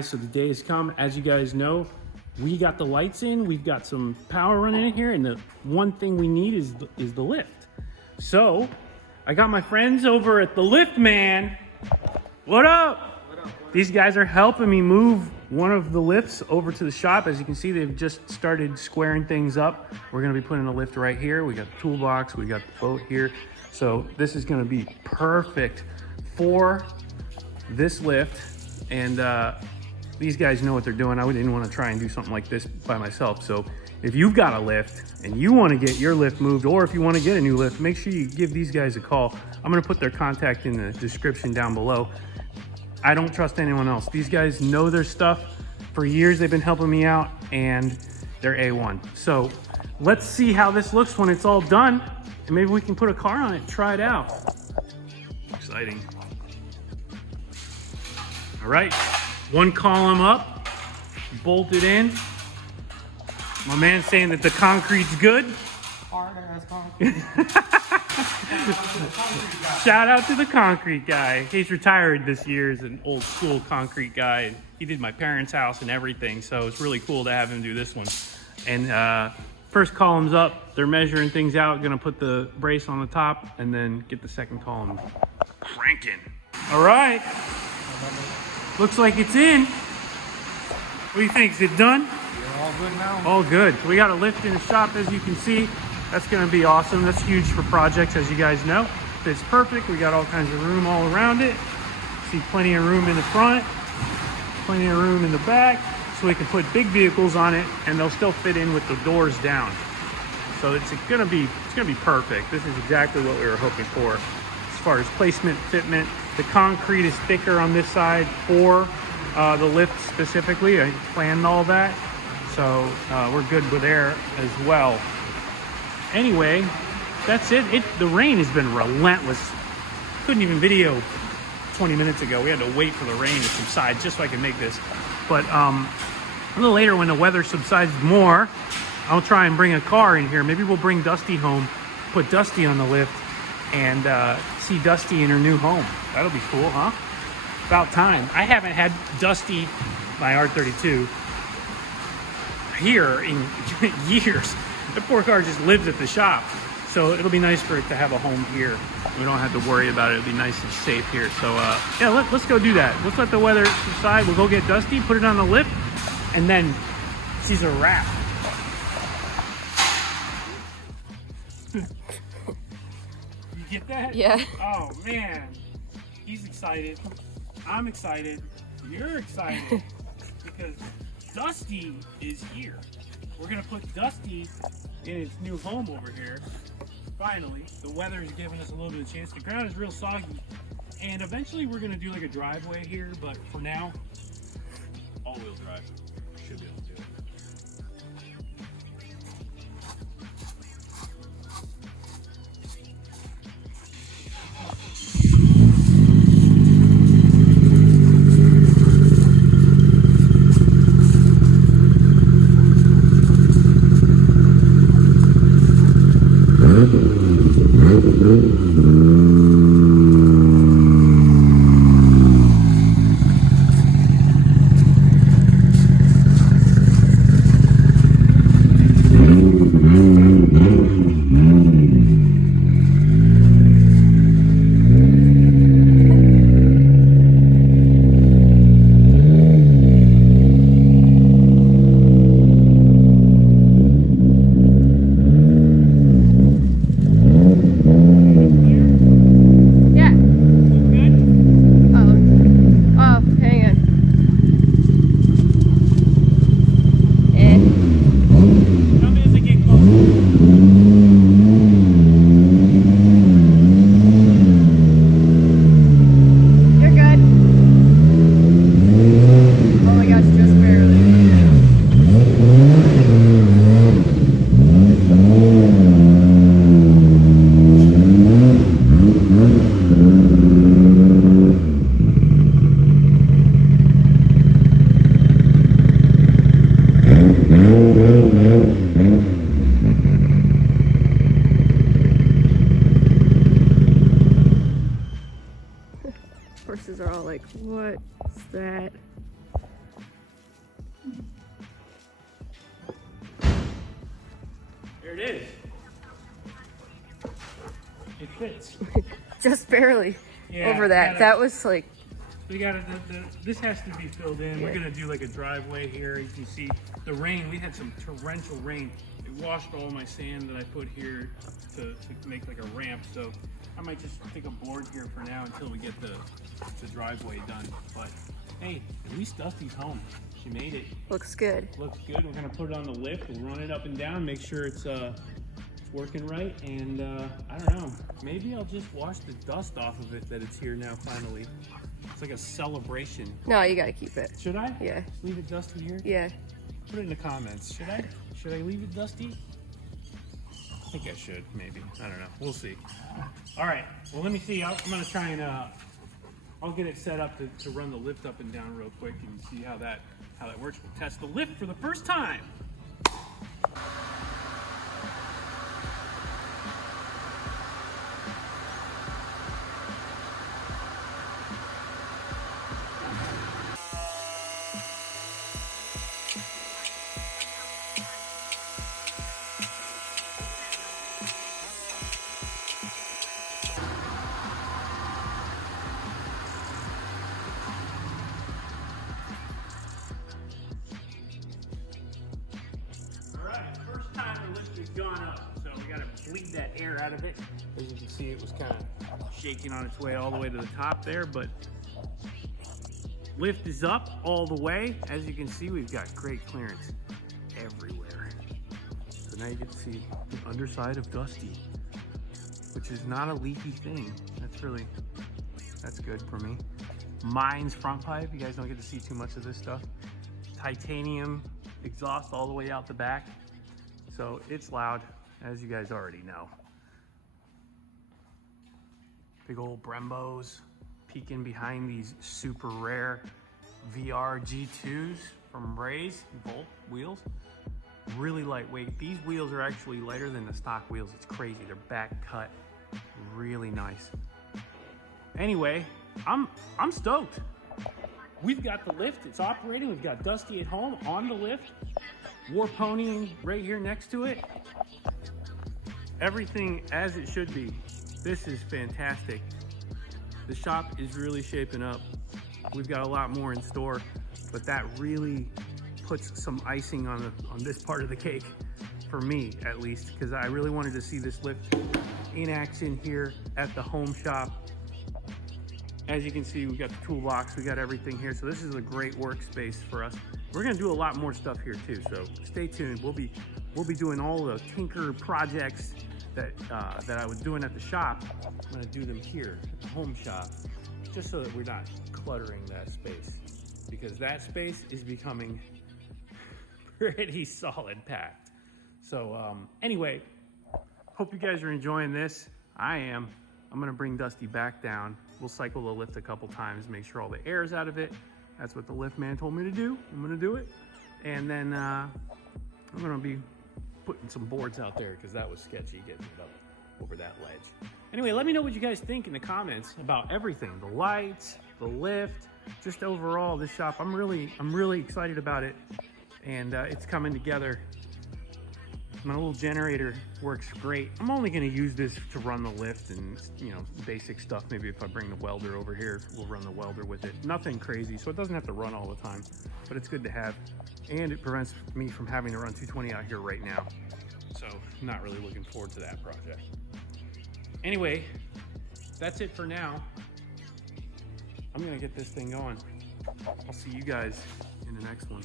guys, so the day has come. As you guys know, we got the lights in, we've got some power running in here, and the one thing we need is the lift. So I got my friends over at the Lift Man. What up? What up? These guys are helping me move one of the lifts over to the shop. As you can see, they've just started squaring things up. We're gonna be putting a lift right here. We got the toolbox, we got the boat here. So this is gonna be perfect for this lift. And these guys know what they're doing. I didn't want to try and do something like this by myself. So if you've got a lift and you want to get your lift moved, or if you want to get a new lift, make sure you give these guys a call. I'm going to put their contact in the description down below. I don't trust anyone else. These guys know their stuff. For years, they've been helping me out, and they're A1. So let's see how this looks when it's all done. And maybe we can put a car on it, try it out. Exciting. All right, one column up, bolted in. My man's saying that the concrete's good. Hard ass concrete. Shout out to the concrete guy. He's retired this year as an old school concrete guy. And he did my parents' house and everything, so it's really cool to have him do this one. And first column's up, they're measuring things out, gonna put the brace on the top and then get the second column cranking. All right. Looks like it's in. What do you think? Is it done? You're all good now? All good. We got a lift in the shop, as you can see. That's going to be awesome. That's huge for projects, as you guys know. Fits perfect. We got all kinds of room all around it. See plenty of room in the front, plenty of room in the back, so we can put big vehicles on it, and they'll still fit in with the doors down. So it's gonna be perfect. This is exactly what we were hoping for. As far as placement, fitment, the concrete is thicker on this side for the lift specifically. I planned all that, so we're good with air as well. Anyway, that's it. The rain has been relentless. Couldn't even video 20 minutes ago. We had to wait for the rain to subside just so I could make this. But a little later, when the weather subsides more, I'll try and bring a car in here. Maybe we'll bring Dusty home, put Dusty on the lift, and see Dusty in her new home. That'll be cool, huh? About time. I haven't had Dusty, my R32, here in years. The poor car just lives at the shop. So it'll be nice for it to have a home here. We don't have to worry about it. It'll be nice and safe here. So yeah, let's go do that. Let's let the weather subside. We'll go get Dusty, put it on the lift, and then she's a wrap. Get that? Yeah. Oh man, he's excited. I'm excited. You're excited because Dusty is here. We're gonna put Dusty in its new home over here. Finally, the weather is giving us a little bit of chance. The ground is real soggy, and eventually we're gonna do like a driveway here. But for now, all-wheel drive should be able to do it. Horses are all like, what's that? There it is. It fits. Just barely Yeah, over that. gotta- That was like, We got to. This has to be filled in. We're Yeah. gonna do like a driveway here. You can see the rain. We had some torrential rain. It washed all my sand that I put here to make like a ramp. So I might just take a board here for now until we get the driveway done. But hey, at least Dusty's home. She made it. looks good. Looks good. We're gonna put it on the lift. We'll run it up and down, make sure it's working right. And I don't know, maybe I'll just wash the dust off of it that it's here now finally. It's like a celebration. No, you gotta keep it. Should I? Yeah. Just leave it dusty here? Yeah. Put it in the comments. Should I? Should I leave it dusty? I think I should, maybe. I don't know. We'll see. All right. Well, let me see. I'm gonna try and I'll get it set up to run the lift up and down real quick and see how that works. We'll test the lift for the first time. First time the lift has gone up, so we gotta bleed that air out of it. As you can see, it was kind of shaking on its way all the way to the top there, but lift is up all the way. As you can see, we've got great clearance everywhere. So now you get to see the underside of Dusty, which is not a leaky thing. That's good for me. Mine's front pipe, you guys don't get to see too much of this stuff. Titanium exhaust all the way out the back. So it's loud, as you guys already know. Big old Brembos peeking behind these super rare VR G2s from Ray's Volt wheels. Really lightweight. These wheels are actually lighter than the stock wheels. It's crazy. They're back cut. Really nice. Anyway, I'm stoked. We've got the lift, it's operating. We've got Dusty at home on the lift. War ponying right here next to it. Everything as it should be. This is fantastic. The shop is really shaping up. We've got a lot more in store, but that really puts some icing on this part of the cake, for me at least, because I really wanted to see this lift in action here at the home shop. As you can see, we got the toolbox, we got everything here. So this is a great workspace for us. We're gonna do a lot more stuff here too, so stay tuned. We'll be doing all the tinker projects that I was doing at the shop. I'm gonna do them here at the home shop, just so that we're not cluttering that space, because that space is becoming pretty solid packed. So anyway, hope you guys are enjoying this. I am. I'm gonna bring Dusty back down. We'll cycle the lift a couple times, make sure all the air is out of it. That's what the lift man told me to do. I'm gonna do it. And then I'm gonna be putting some boards out there because that was sketchy getting it up over that ledge. Anyway, let me know what you guys think in the comments about everything. The lights, the lift, just overall this shop. I'm really excited about it, and it's coming together. My little generator works great. I'm only gonna use this to run the lift and, you know, basic stuff. Maybe if I bring the welder over here, we'll run the welder with it. Nothing crazy, so it doesn't have to run all the time, but it's good to have. And it prevents me from having to run 220 out here right now. So not really looking forward to that project. Anyway, that's it for now. I'm gonna get this thing going. I'll see you guys in the next one.